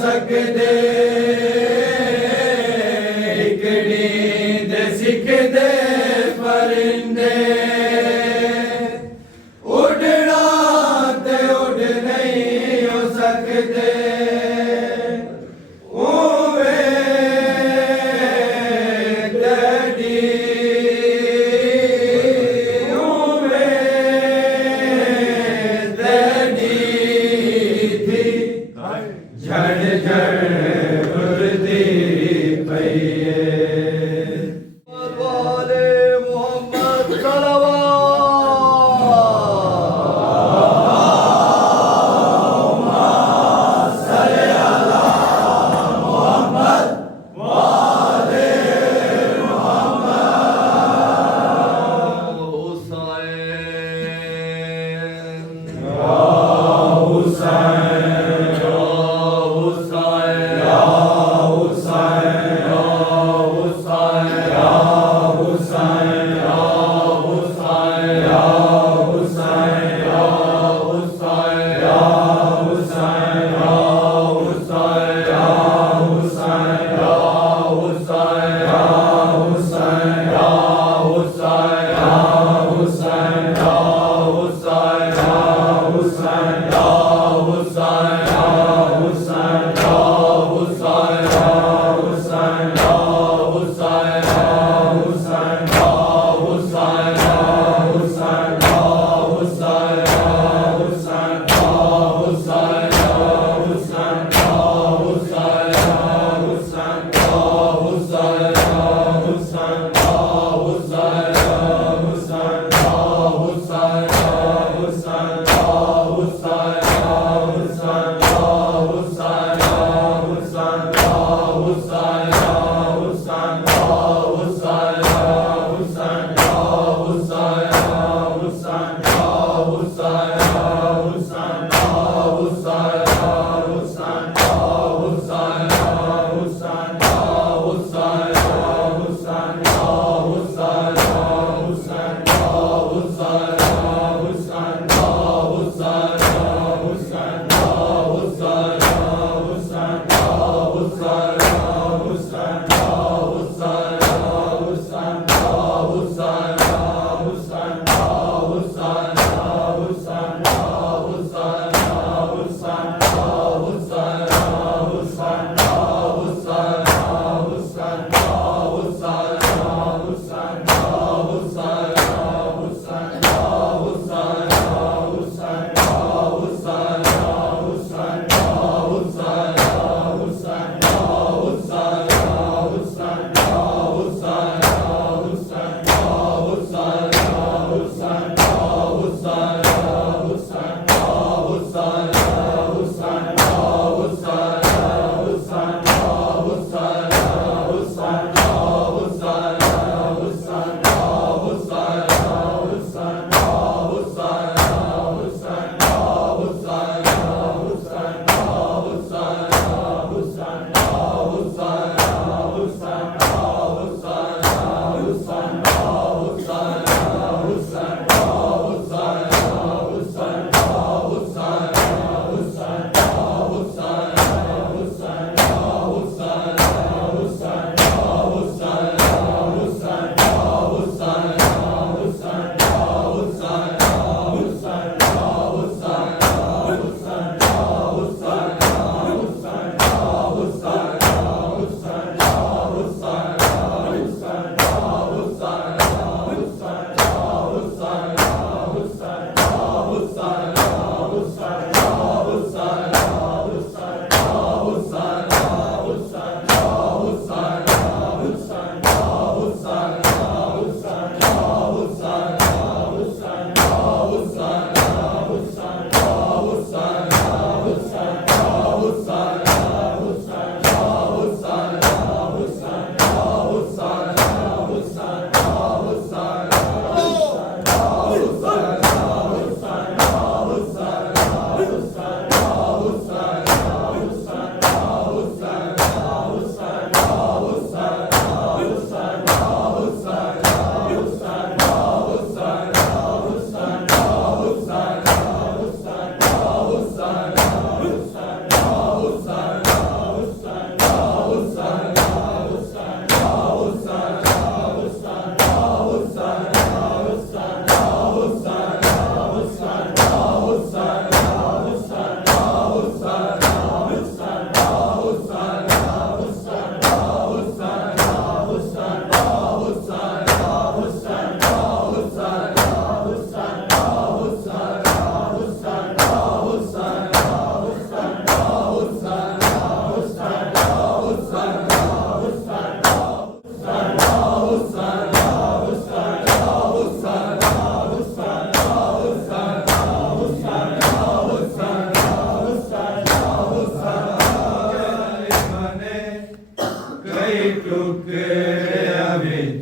सकदे इकड़ी दे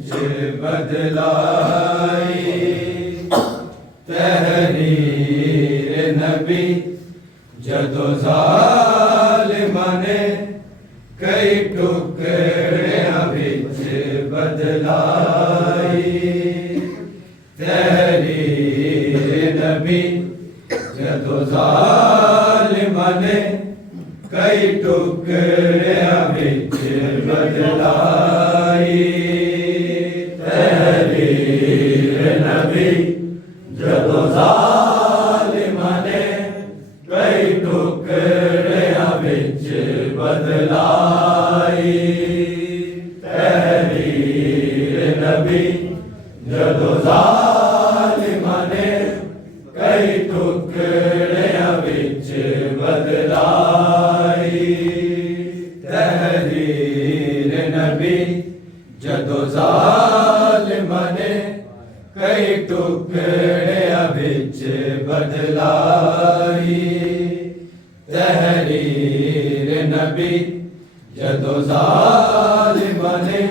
विच बदलाई तहरीर नबी जदों ज़ालिमां ने कई टुकड़ियां विच बदलाई तहरीर नबी जदों ज़ालिमां ने कई टुकड़ियां विच बदलाई तहरीर नबी जदों ज़ालिमां ने कई टुकड़ियां विच बदलाई तहरीर नबी जदों ज़ालिमां ने कई टुकड़ियां विच बदलाई तहरीर नबी जदों ज़ालिमां ने कई टुकड़ियां विच बदलाई तहरीर नबी जदों ज़ालिमां ने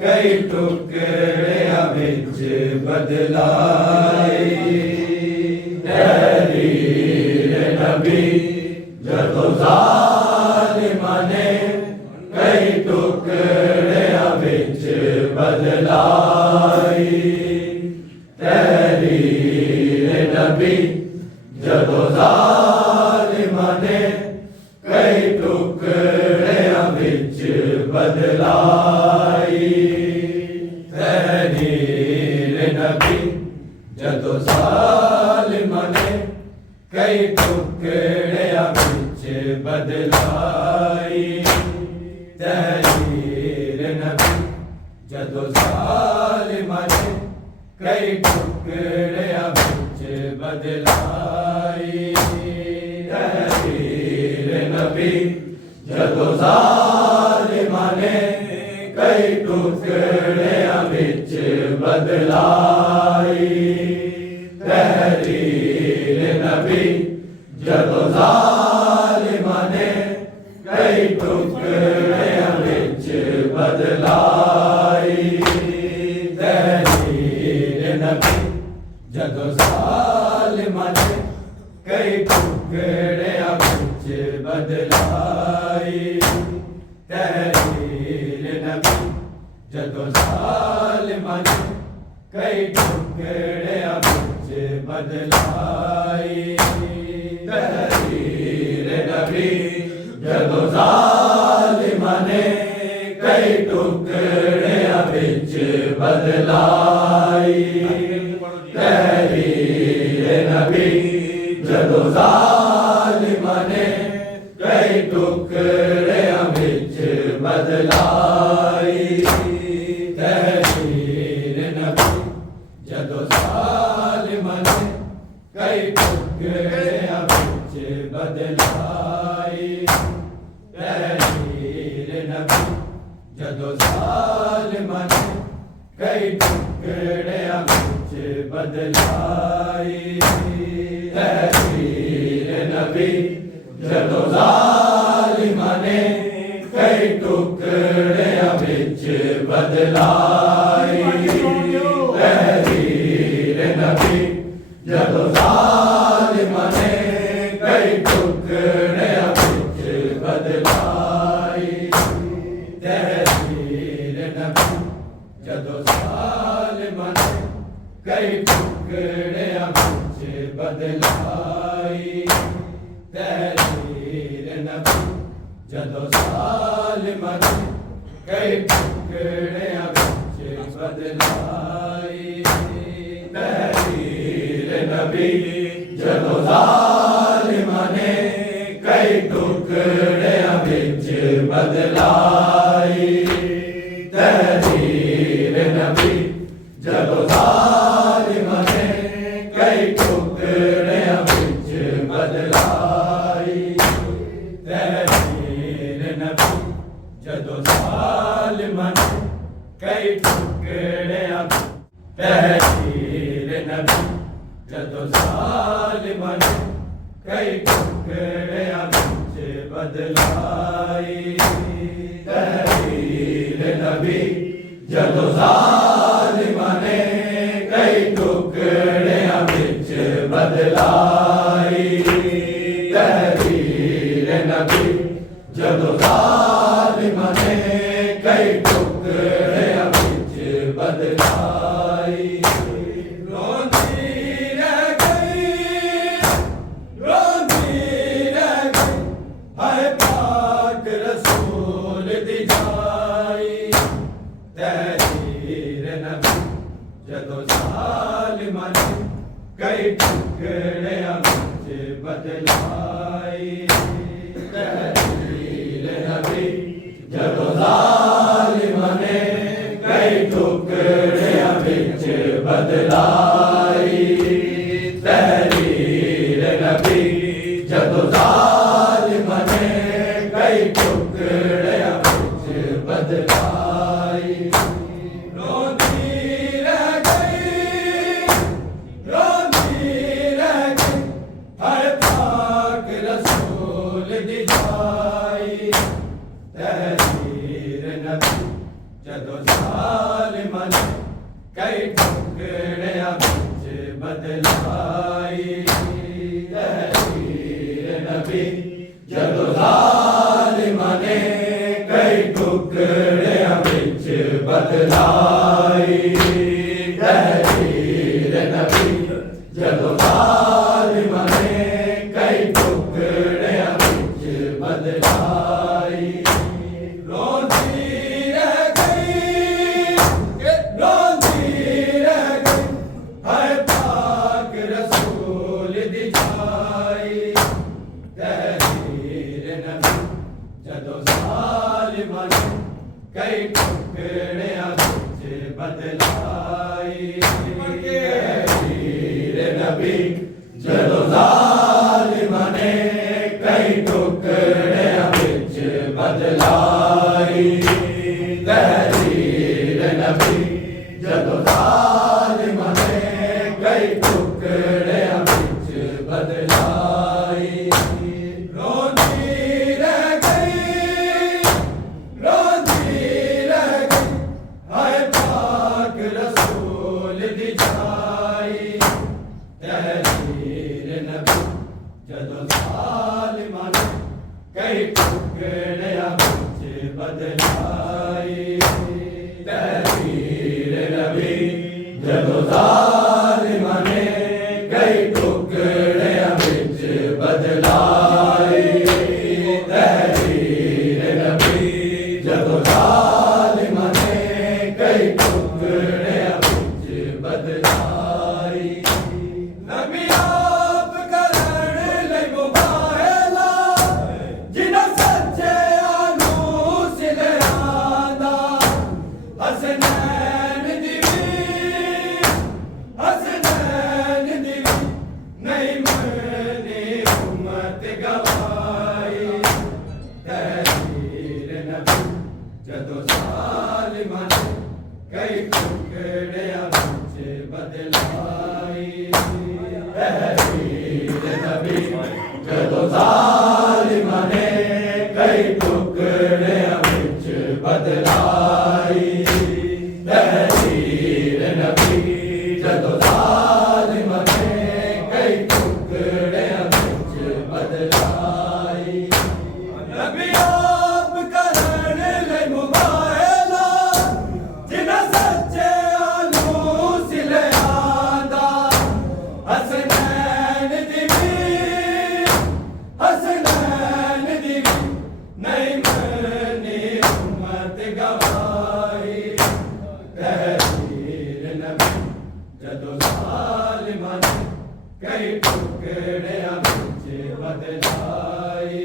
कई टुकड़ियां विच बदलाई तहरीर नबी जदों ज़ालिमां ने कई टुकड़ियां विच बदलाई तहरीर नबी जदों ज़ालिमां ने कई टुकड़ियां विच बदलाई तहरीर नबी जदों ज़ालिमां ने कई टुकड़ियां विच बदलाई तहरीर नबी जदों ज़ालिमां ने कई टुकड़ियां विच बदलाई तहरीर नबी जदों ज़ालिमां ने कई टुकड़ियां विच बदलाई तहरीर नबी जदों ज़ालिमां ने कई टुकड़ियां विच बदलाई तहरीर नबी जदों ज़ालिमां ने कई टुकड़ियां विच बदलाई तहरीर नबी जदों ज़ालिमां ने कई टुकड़ियां विच बदलाई तहरीर नबी जदों ज़ालिमां ने कई टुकड़ियां विच बदलाई तहरीर नबी जदों ज़ालिमां ने कई टुकड़ियां विच बदलाई तहरीर नबी जदों ज़ालिमां ने कई टुकड़ियां विच बदलाई तहरीर नबी जदों ज़ालिमां ने कई टुकड़ियां विच बदलाई तहरीर नबी जदों ज़ालिमां ने कई टुकड़ियां विच बदलाई तहरीर नबी जदों ज़ालिमां ने कई टुकड़ियां विच बदलाई तहरीर नबी जदों ज़ालिमां ने कई टुकड़ियां विच बदलाई तहरीर नबी जदों ज़ालिमां ने कई टुकड़ियां विच बदलाई तहरीर नबी जदों ज़ालिमां ने कई टुकड़ियां विच बदलाई तहरीर नबी जदों ज़ालिमां ने कई टुकड़ियां विच बदलाई तहरीर नबी जदों ज़ालिमां ने कई टुकड़ियां तहरीर नबी जदों ज़ालिमां ने कई टुकड़ियां विच बदलाई तहरीर नबी जदों ज़ालिमां ने कई टुकड़ियां विच बदलाई तहरीर नबी जदों ज़ालिमां ने कई टुकड़ियां विच बदलाई जदों ज़ालिमां ने कई टुकड़ियां विच बदलाई तहरीर नबी जदों ज़ालिमां ने कई टुकड़ियां विच बदलाई तहरीर नबी जदों ज़ालिमां ने कई टुकड़ियां विच बदलाई जदों ज़ालिमां ने कई टुकड़ियां विच बदलाई तहरीर नबी जदों ज़ालिमां ने कई टुकड़ियां विच बदलाई तहरीर नबी जदों ज़ालिमां ने कई टुकड़ियां विच बदलाई जदों ज़ालिमां ने कई टुकड़ियां विच बदलाई तहरीर नबी जदों ज़ालिमां ने कई टुकड़ियां विच बदलाई तहरीर नबी जदों ज़ालिमां ने कई टुकड़ियां विच बदलाई जदों ज़ालिमां ने कई टुकड़ियां विच बदलाई तहरीर नबी जदों ज़ालिमां ने कई टुकड़ियां विच बदलाई तहरीर नबी जदों ज़ालिमां ने कई टुकड़ियां विच बदलाई नबी जदों ज़ालिमां ने कई टुकड़ियां विच बदलाई तहरीर नबी जदों ज़ालिमां ने कई टुकड़ियां विच बदलाई तहरीर नबी जदों ज़ालिमां ने कई टुकड़ियां विच बदलाई नबी जदों ज़ालिमां ने कई टुकड़ियां विच बदलाई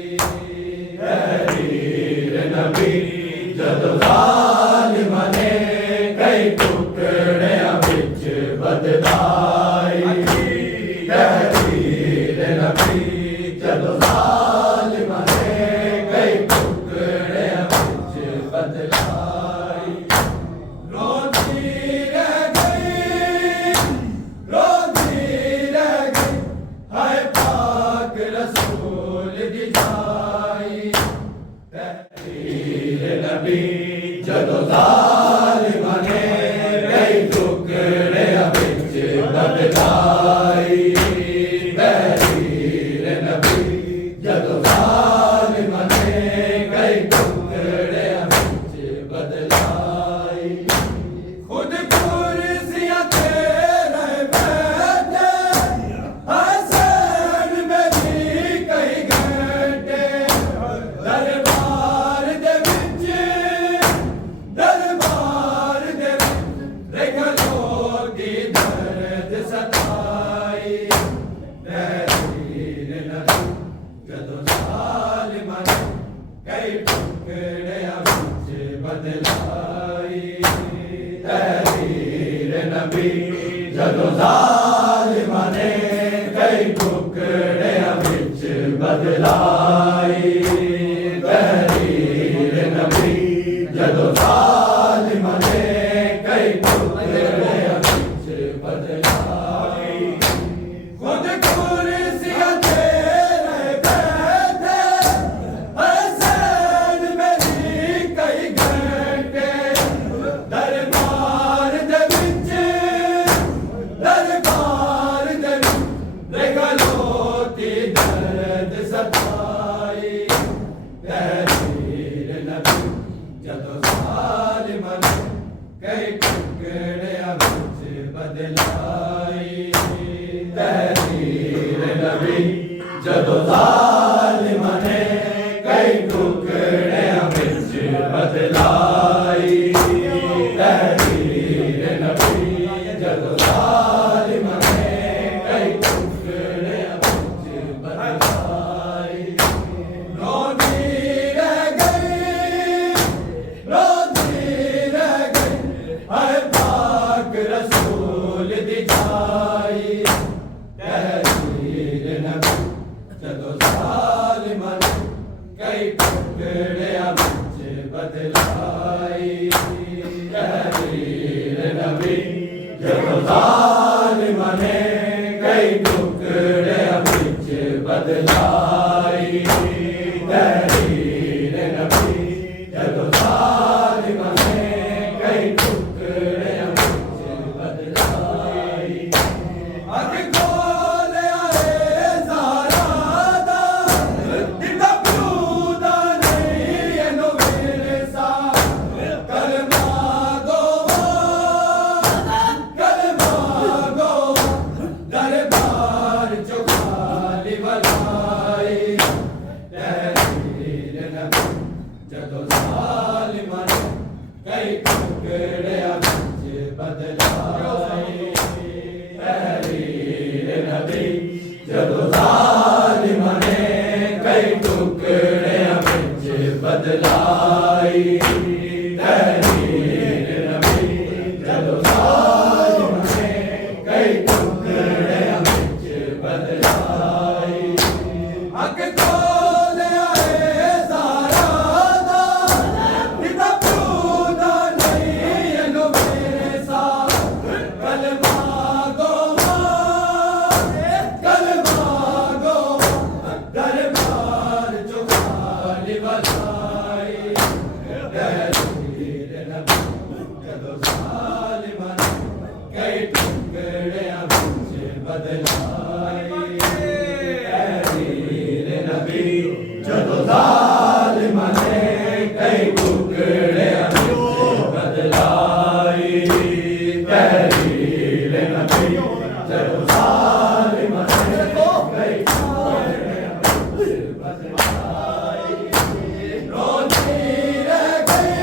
तहरीर नबी जदों ज़ालिमां ने कई टुकड़ियां विच बदलाई तहरीर नबी जदों ज़ालिमां ने कई टुकड़ियां विच बदलाई जदों ज़ालिमां नबी जदों ज़ालिमां ने कई टुकड़ियां विच बदलाई तहरीर नबी जदों ज़ालिमां ने कई टुकड़ियां विच बदलाई खुद कुर्सियां ते रह बैठे हसैन मेरी कई घंटे दरबार दे विच खलोती दर्द सताई तहरीर नबी जदों ज़ालिमां ने कई टुकड़ियां विच बदलाई तहरीर नबी जदों ज़ालिमां ने कई टुकड़ियां विच बदलाई तहरीर नबी जदों ज़ालिमां ने कई टुकड़ियां विच बदलाई रोंदी रह गई हर पाक रसूल दी जाई तहरीर नबी जदों ज़ालिमां ने कई टुकड़ियां विच बदलाई तहरीर नबी जदों ज़ालिमां ने कई टुकड़ियां विच बदलाई तहरीर नबी जदों ज़ालिमां ने कई टुकड़ियां विच बदलाई अग खोल आए ज़ारा दा दिता प्यूदा नहीं एनो विरसा कलमा गोवा दरबार चो खाली वलाई तहरीर नबी जदों ज़ालिमां ने कई टुकड़ियां विच बदलाई तहरीर नबी जदों ज़ालिमां ने कई टुकड़ियां विच बदलाई तहरीर नबी जदों ज़ालिमां ने कई टुकड़ियां विच बदलाई अग खोल आए ज़ारा दा दिता प्यूदा नहीं एनो विरसा कलमा गोवा दरबार चो खाली वलाई तहरीर नबी जदों ज़ालिमां ने कई टुकड़ियां विच बदलाई तहरीर नबी जदों ज़ालिमां ने कई टुकड़ियां विच बदलाई तहरीर नबी जदों ज़ालिमां ने कई टुकड़ियां विच बदलाई रोंदी रह गई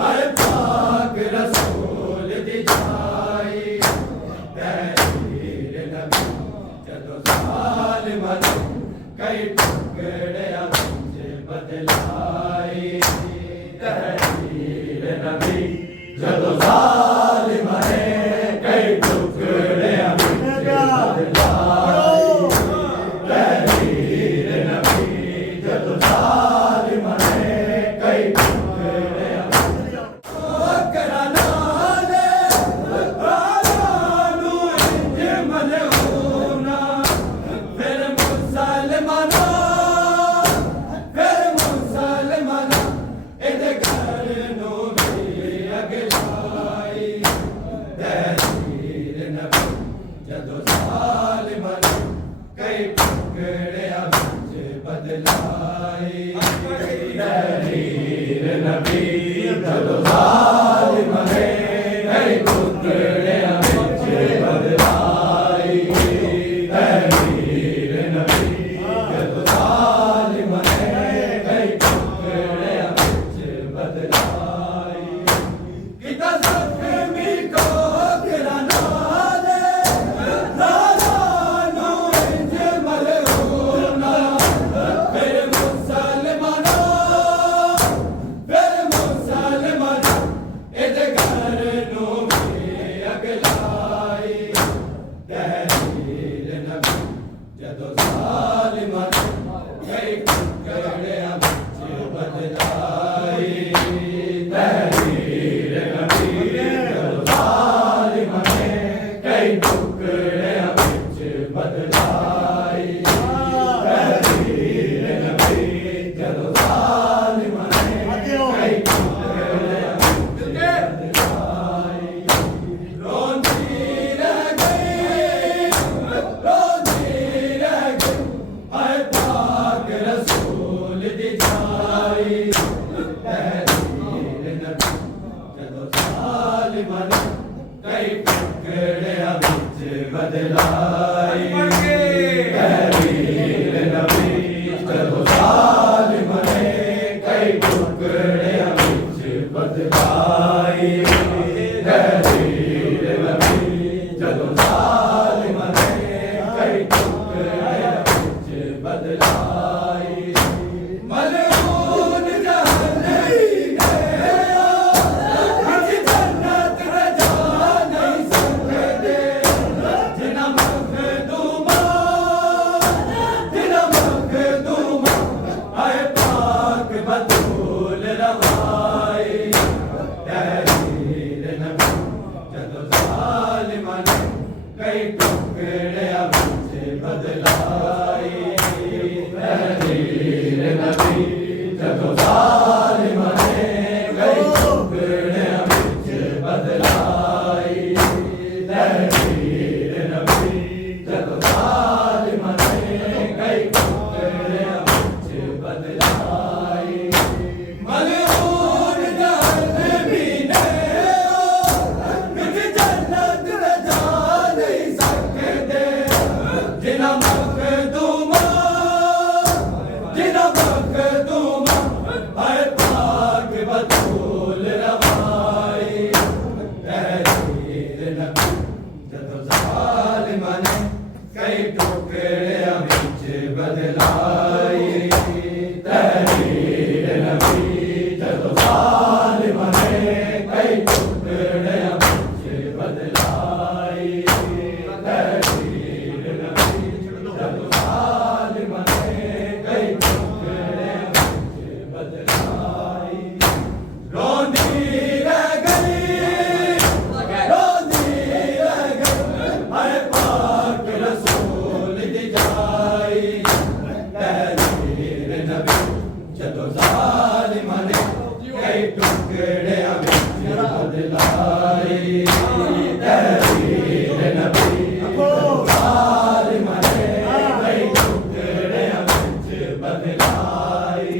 हर पाक रसूल दी जाई तहरीर नबी जदों ज़ालिमां ने कई टुकड़ियां विच बदलाई तहरीर नबी जदों ज़ालिमां ने कई टुकड़ियां विच बदलाई तहरीर नबी जदों ज़ालिमां ने कई टुकड़ियां जदों ज़ालिमां ने कई टुकड़ियां विच बदलाई तहरीर नबी जदों ज़ालिमां ने कई टुकड़ियां विच बदलाई तहरीर नबी जदों ज़ालिमां ने कई टुकड़ियां विच बदलाई किता ज़ख्मी को गिराना तहरीर नबी जदों ज़ालिम ने कई टुकड़ियां विच बदलाई तहरीर नबी जदों ज़ालिम ने कई टुकड़ियां विच बदलाई रोंदी रह गई हाय पाक रसूल दी जाई तहरीर नबी जदों ज़ालिम ने कई टुकड़ियां विच बदलाई तहरीर नबी जदों ज़ालिम ने कई टुकड़ियां विच बदलाई तहरीर नबी जदों ज़ालिम ने कई टुकड़ियां विच बदलाई मलऊन जहन्नमी गया विच जन्नत रजा नहीं सकदे जिन्हां मखदूमा हाय पाक बतूल रवाई तहरीर नबी जदों ज़ालिम ने कई टुकड़ियां विच बदलाई तहरीर नबी जदों ज़ालिम ने कई टुकड़ियां विच बदलाई तहरीर नबी जदों ज़ालिम ने कई टुकड़ियां विच बदलाई मलऊन जहन्नमी ने विच जन्नत रजा नहीं सकदे जिन्हां मखदूमा हाय पाक बतूल रवाई तहरीर नबी जदों ज़ालिम ने कई टुकड़ियां विच बदलाई तहरीर नबी जदों ज़ालिम ने कई टुकड़ियां विच बदलाई तहरीर नबी जदों ज़ालिम ने कई टुकड़ियां विच बदलाई रोंदी रह गई हाय पाक रसूल दी जाई तहरीर नबी जदों ज़ालिम ने कई टुकड़ियां विच बदलाई तहरीर नबी जदों ज़ालिम ने कई टुकड़ियां विच बदलाई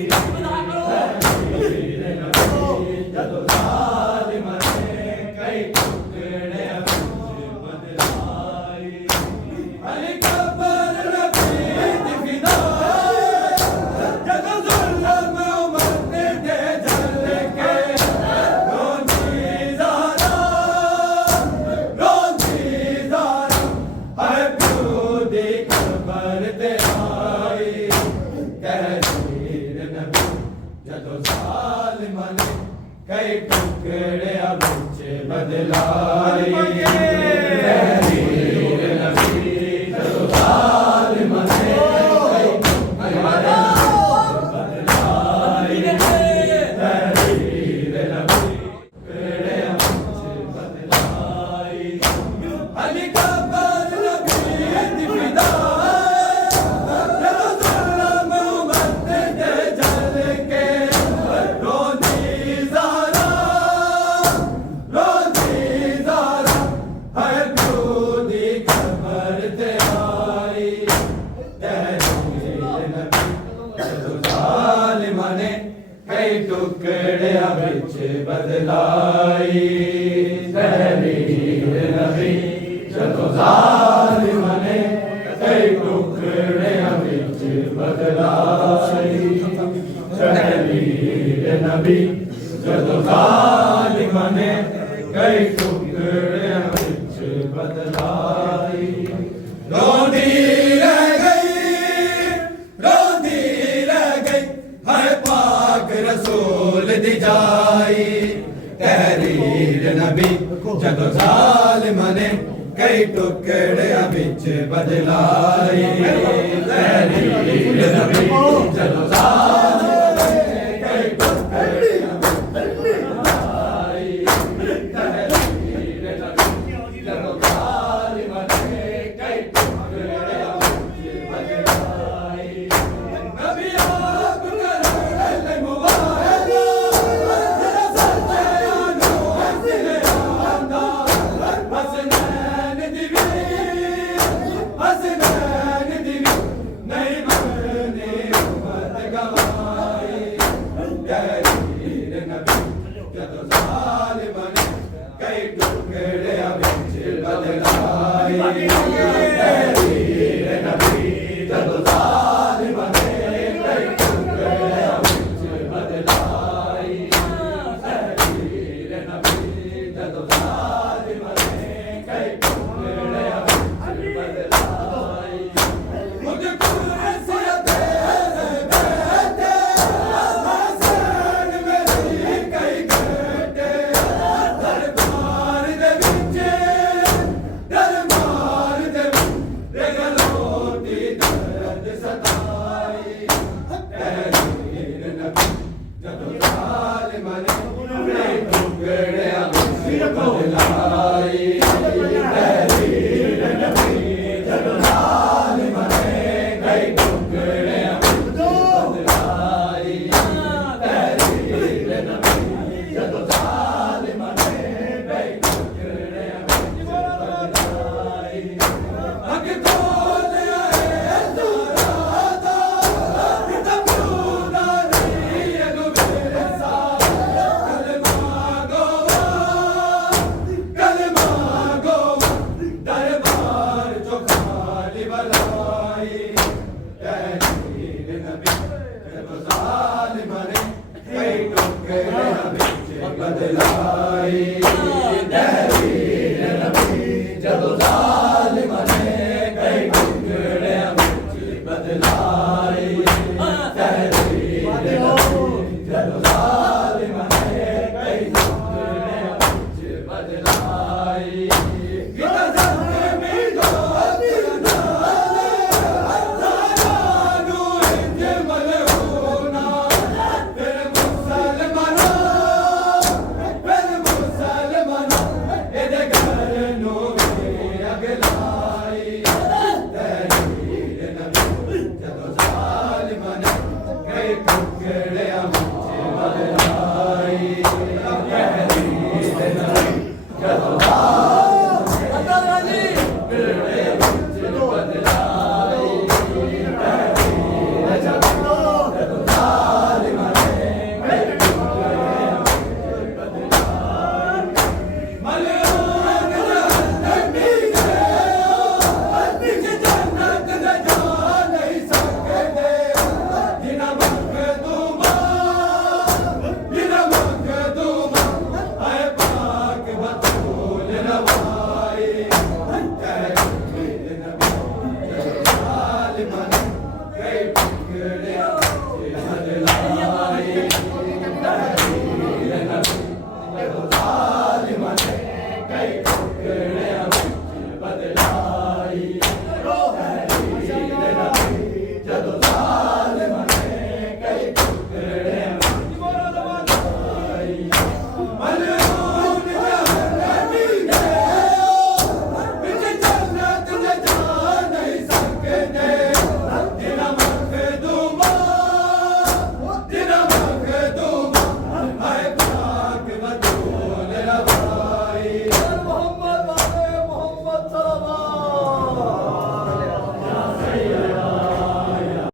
तहरीर नबी जदों ज़ालिम ने कई टुकड़ियां विच बदलाई अली कबर नबी दी फिदा जदों ज़ुल्म उमर दे झलके रोंदी ज़ारा हाय प्यो दी कबर ते आई तहरीर नबी जदों ज़ालिम ने कई टुकड़ियां विच बदलाई तहरीर नबी जदों ज़ालिम ने कई टुकड़ियां विच बदलाई तहरीर नबी टुकड़ियां विच बदलाई अली कबर नबी दी फिदा जदों ज़ुल्म उमर दे झलके रोंदी ज़ारा हाय प्यो दी कबर ते आई तहरीर नबी जदों ज़ालिम ने कई टुकड़ियां विच बदलाई तहरीर नबी जदों ज़ालिम ने कई टुकड़ियां विच बदलाई तहरीर नबी जदों ज़ालिम ने कई टुकड़ियां विच बदलाई रोंदी रह गई हाय पाक रसूल दी जाई तहरीर नबी जदों ज़ालिम ने कई टुकड़ियां विच बदलाई तहरीर नबी जदों ज़ालिम ने कई टुकड़ियां विच ਜਦੋਂ ਜ਼ਾਲਿਮਾਂ ਨੇ ਕਈ ਟੁਕੜਿਆਂ ਵਿੱਚ ਬਦਲਾਈ ਤਹਿਰੀਰ ਨਬੀ ਜਦੋਂ ਜ਼ਾਲਿਮਾਂ ਨੇ ਕਈ ਟੁਕੜਿਆਂ ਵਿੱਚ ਬਦਲਾਈ ਤਹਿਰੀਰ ਨਬੀ ਜਦੋਂ ਜ਼ਾਲਿਮਾਂ ਨੇ ਕਈ ਟੁਕੜਿਆਂ ਵਿੱਚ ਬਦਲਾਈ ਮੁਝਕੋ ਐਸੇ ਤੇਰੇ ਬੇਟੇ ਹਸਨ ਮੇਰੀ ਕਈ ਘਟੇ ਦਰਬਾਰ ਦੇ ਵਿੱਚ ਗਲੋਟੀ ਦਰਦ ਸਤਾਈ ਤਹਿਰੀਰ ਨਬੀ ਜਦੋਂ ਜ਼ਾਲਿਮਾਂ ਨੇ ਕਈ ਟੁਕੜਿਆਂ ਵਿੱਚ ਬਦਲਾਈ ਤਹਿਰੀਰ ਨਬੀ ਜਦੋਂ ਜ਼ਾਲਿਮਾਂ ਨੇ ਕਈ ਟੁਕੜਿਆਂ ਵਿੱਚ ਬਦਲਾਈ ਤਹਿਰੀਰ ਨਬੀ ਜਦੋਂ ਜ਼ਾਲਿਮਾਂ ਨੇ ਕਈ ਟੁਕੜਿਆਂ ਵਿੱਚ ਬਦਲਾਈ ਅੱਗ ਖੋਲਿਆ ਏ ਦੁਰਾਦਾ ਤਬੂਦਾ ਨਹੀਂ ਅਗੋ ਵੇਸਾ ਕਲਮਾ ਗੋਵਾ ਦਰਬਾਰ ਚੋਂ ਖਾਲੀ ਬਲਾਈ ਤਹਿਰੀਰ ਨਬੀ ਜਦੋਂ ਜ਼ਾਲਿਮਾਂ ਨੇ ਕਈ ਟੁਕੜਿਆਂ ਵਿੱਚ ਬਦਲਾਈ ਤਹਿਰੀਰ ਨਬੀ ਜਦੋਂ ਜ਼ਾਲਿਮਾਂ ਨੇ ਕਈ ਟੁਕੜਿਆਂ ਵਿੱਚ ਬਦਲਾਈ ਤਹਿਰੀਰ ਨਬੀ ਜਦੋਂ ਜ਼ਾਲਿਮਾਂ ਨੇ ਕਈ ਟੁਕੜਿਆਂ ਵਿੱਚ ਬਦਲਾਈ ਕਿਤਾ ਜ਼ਖਮੀ ਦੋਸਤ ਨਾਲੇ ਹਜ਼ਾਰਾਂ ਨੂੰ ਇੰਜ ਮਲਹੂਨਾ ਫਿਰ ਮੁਸਲਮਾਨਾਂ ਇਹਦੇ ਘਰ ਨੂੰ ਵੀ ਅੱਗ ਲਾਈ ਤਹਿਰੀਰ ਨਬੀ ਜਦੋਂ ਜ਼ਾਲਿਮਾਂ ਨੇ ਕਈ ਟੁਕੜਿਆਂ ਵਿੱਚ ਬਦਲਾਈ ਤਹਿਰੀਰ ਨਬੀ ਜਦੋਂ ਜ਼ਾਲਿਮਾਂ ਨੇ ਟੁਕੜਿਆਂ ਵਿੱਚ ਬਦਲਾਈ ਤਹਿਰੀਰ ਨਬੀ ਜਦੋਂ ਜ਼ਾਲਿਮਾਂ ਨੇ ਕਈ ਟੁਕੜਿਆਂ ਵਿੱਚ ਬਦਲਾਈ ਮਲੂਨ ਜਹੰਨਮ ਦੀ ਵਿੱਚ ਜੰਨਤ ਦੇ ਜਾ ਨਹੀਂ ਸਕਦੇ ਜਿਨ੍ਹਾਂ ਮਖਦੂਮਾਂ ਆਏ ਪਾਕ ਬਤੂਲ ਨਵਾਈ ਤਹਿਰੀਰ ਨਬੀ ਜਦੋਂ ਜ਼ਾਲਿਮਾਂ ਨੇ ਕਈ ਟੁਕੜਿਆਂ ਵਿੱਚ ਬਦਲਾਈ